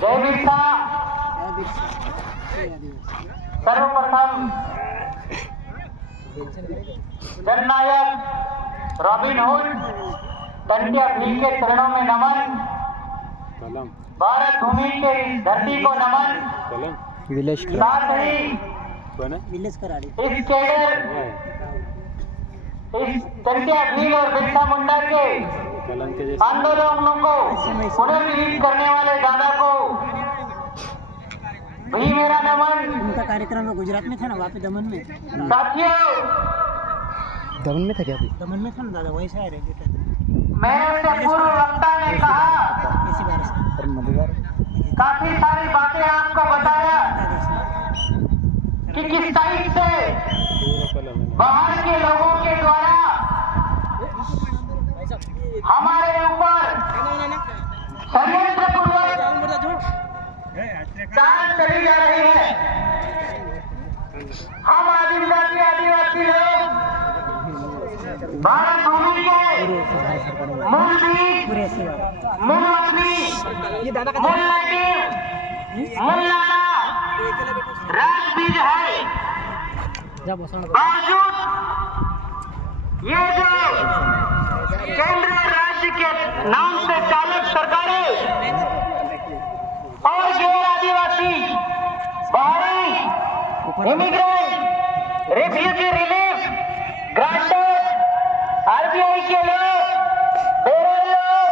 जय बिरसा। सर्वप्रथम जननायक robin hood Tantia Bhil के चरणों में नमन। भारत भूमि के धरती को नमन। साथ ही इस कैडर, इस टंटिया भील और बिरसा मुंडा के आंदोलनों को पुनर्जीवित करने वाले दादा को भी मेरा नमन। उनका कार्यक्रम में गुजरात में था ना, वहाँ पे दमन में। साथियों, दमन में था क्या? दमन में था ना दादा, वही से मेरे पूर्व वक्ता ने कहा, काफी सारी बातें आपको बताया कि किस टाइप से बाहर के लोगों के द्वारा हमारे ऊपर षड्यंत्र पूर्वक जांच चली जा रही है। हम आदिवासी लोग भारत भूमि के मूल बीज, मूल वतनी, मूल नेटिव, मूल नाना राज बीज है। बावजूद ये जो केंद्र और राज्य के नाम से चालक सरकारें और गैर आदिवासी बाहरी immigrant, refugee relief granter, RBI के लोग, बेरोजगार लोग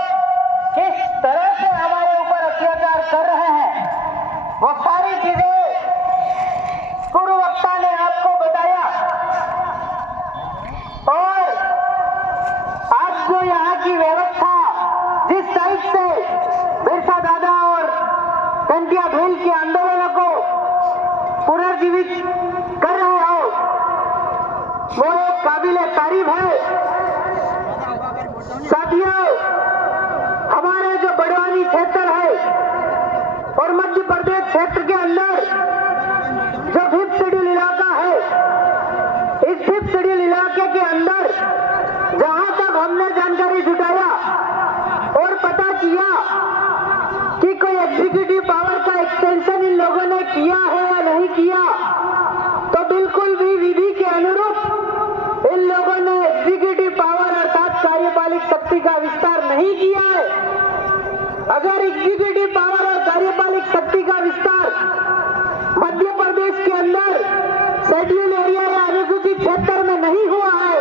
किस तरह से हमारे ऊपर अत्याचार कर रहे हैं, वो सारी चीजें पूर्व वक्ता ने आपको बताया। और आज जो यहाँ की व्यवस्था जिस टाइप से बिरसा दादा और टंटिया भील के आंदोलनों को पुनर्जीवित कर रहे हो, वो एक काबिले तारीफ है। साथियों, हमारे जो बड़वानी क्षेत्र है और मध्य प्रदेश क्षेत्र के अंदर जो 5th शेड्यूल इलाका है, इस 5th शेड्यूल इलाके के अंदर जहां तक हमने जानकारी जुटाया और पता किया कि कोई एग्जीक्यूटिव पावर का एक्सटेंशन इन लोगों ने किया है या नहीं किया, तो बिल्कुल भी विधि के अनुरूप इन लोगों ने एग्जीक्यूटिव पावर अर्थात कार्यपालिक शक्ति का विस्तार नहीं किया है। अगर एग्जीक्यूटिव पावर और कार्यपालिक शक्ति का विस्तार मध्य प्रदेश के अंदर शेड्यूल एरिया या अनुसूचित क्षेत्र में नहीं हुआ है,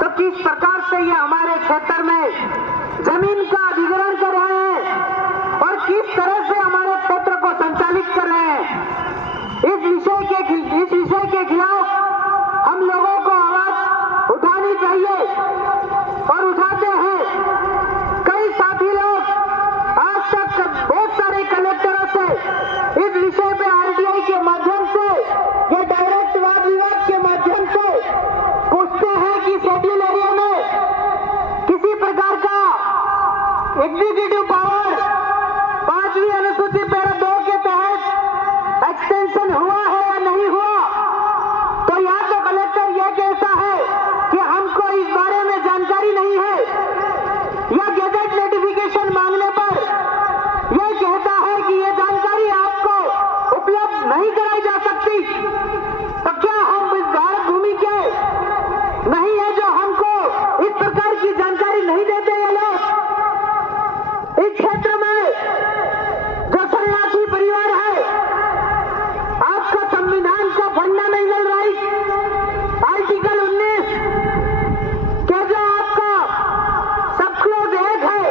तो किस प्रकार से ये हमारे क्षेत्र में जमीन का अधिग्रहण कर रहे हैं और किस तरह से हमारे क्षेत्र को संचालित कर रहे हैं, इस विषय के खिलाफ हम लोगों को आवाज उठानी चाहिए और उठाते हैं। कई साथी लोग आज तक बहुत सारे कलेक्टरों से इस विषय पे आरटीआई के माध्यम से या डायरेक्ट वाद विवाद के माध्यम से पूछते हैं कि शेड्यूल एरिया में किसी प्रकार का एग्जीक्यूटिव पावर 5वीं अनुसूची पैरा 2 के तहत एक्सटेंशन हुआ है या नहीं हुआ, तो या तो कलेक्टर यह कहता है कि हमको इस बारे में जानकारी नहीं है, या गैजेट नोटिफिकेशन मांगने पर यह कहता है कि यह जानकारी आपको उपलब्ध नहीं कराई जा सकती। तो क्या हम इस भारत भूमि के नहीं है जो हमको इस प्रकार की जानकारी नहीं देते ये लोग? इस क्षेत्र में जो शरणार्थी परिवार है, आपका संविधान का फंडामेंटल राइट आर्टिकल 19 के जो आपका सब क्लोज 1 है,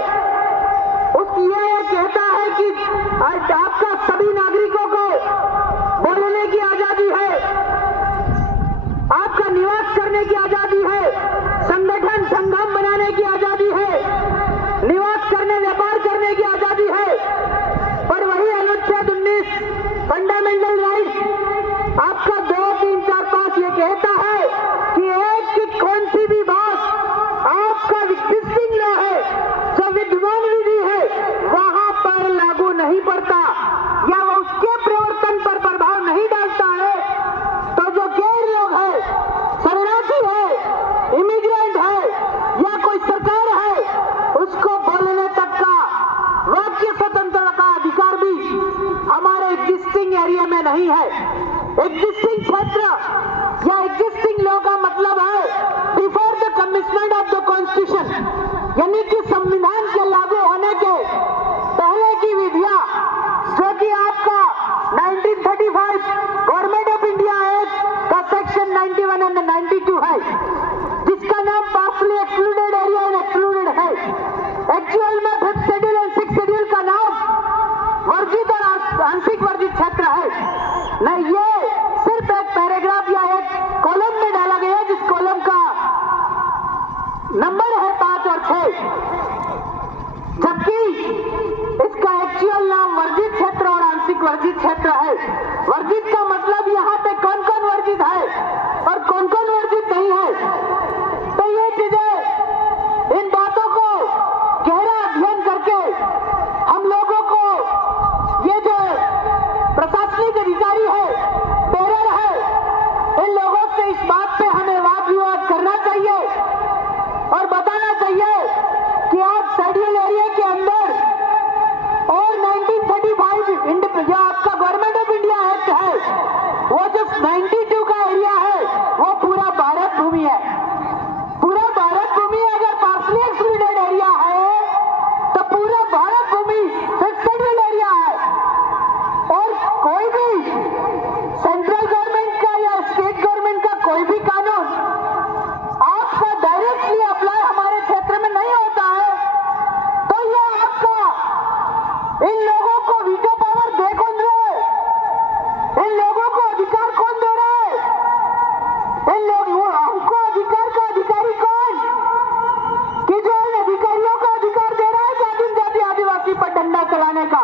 नहीं है। एग्जिस्टिंग क्षेत्र या एग्जिस्टिंग लॉ का मतलब है before the commitment of the constitution, यानी कि संविधान के लागू होने के पहले की विधियां, जो कि आपका 1935 गवर्नमेंट ऑफ इंडिया एक्ट का सेक्शन 91 एंड 92 है, जिसका नाम partially excluded area and excluded है। एक्चुअल में 5th schedule and 6th schedule का नाम वर्जित और आंशिक वर्जित क्षेत्र है। न ये सिर्फ एक पैराग्राफ या एक कॉलम में डाला गया, जिस कॉलम का नंबर है 5 और 6, जबकि इसका एक्चुअल नाम वर्जित क्षेत्र और आंशिक वर्जित क्षेत्र है। वर्जित का मतलब यहाँ पे कौन कौन वर्जित है और कौन कौन वर्जित नहीं है। तो ये चीजें, इन बातों को गहरा अध्ययन करके हम लोगों को, ये जो प्रशासनिक अधिकारी है, बेरर है, इन लोगों से इस बात पे हमें वाद विवाद करना चाहिए और बताना चाहिए कि आप शेड्यूल एरिया के अंदर और 1935 जो आपका गवर्नमेंट ऑफ इंडिया एक्ट है, वो जो 92 का एरिया है, वो पूरा भारत भूमि है। पूरा भारत भूमि अगर पार्शली एक्सक्लूडेड एरिया है तो पूरा भारत भूमि 5th शेड्यूल एरिया है। और कोई भी सेंट्रल गवर्नमेंट का या स्टेट गवर्नमेंट का कोई भी कानून आपका डायरेक्टली अप्लाई हमारे क्षेत्र में नहीं होता है, तो ये आपका इन लोगों को वीटो पावर दे कौन रहे? इन लोगों को अधिकार कौन दे रहा है? इन लोगों हमको अधिकार का अधिकारी कौन, कि जो इन अधिकारियों को अधिकार दे रहा है जाति जाति आदिवासी पर डंडा चलाने का?